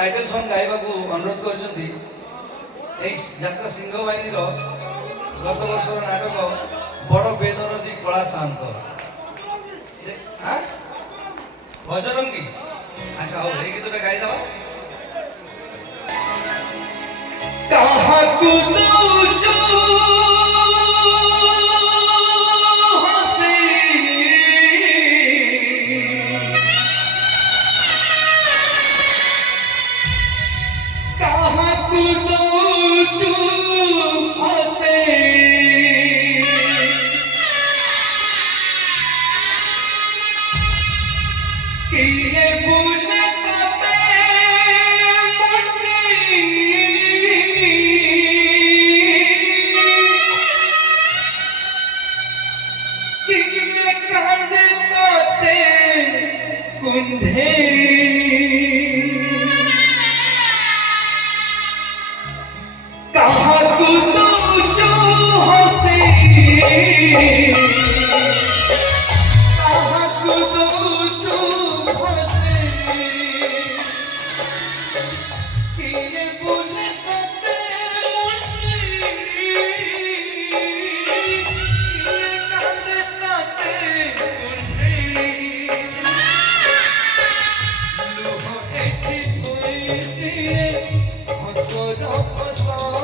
title song गाइबाकू अनुरोध करछन्ती এই যাত্রা সিংহ বাহিনীর গত বছর নাটক বড় বেদরদি কলা শান্ত যে হ্যাঁ বজরঙ্গী আচ্ছা হো এই গীতটা গাই দাও কাহাকু দউচু so